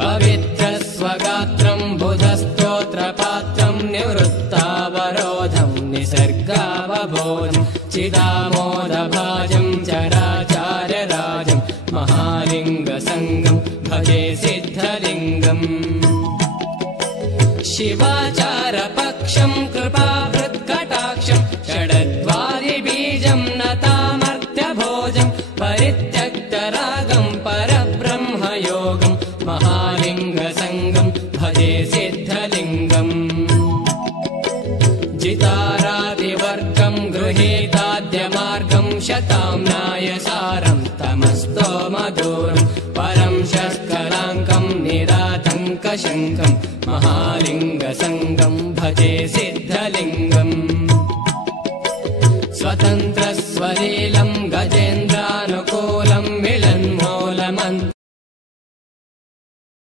पवित्रस्वगात्रम् बुधस्तोत्रपात्रम् निवृत्तावरोधम् निसर्गावबोधम् चिदामोदभाजम् चराचार्यराजम् महालिङ्गसङ्गम् भजे सिद्धलिङ्गम् शिवाचारपक्षम् कृपावृत्कटाक्षम् षडद्वारिबीजम् नतामर्त्यभोजम् परित्यक्तरागम् परब्रह्मयोगम् महालिङ्गसङ्गम् भजे सिद्धलिङ्गम् जितारादिवर्गम् गृहीताद्यमार्गम् शताम्नायसारम् तमस्तोमदूरम् परम् शस्कलाङ्कम् निरातङ्कशङ्कम् महालिङ्गसङ्गम् भजे सिद्धलिङ्गम्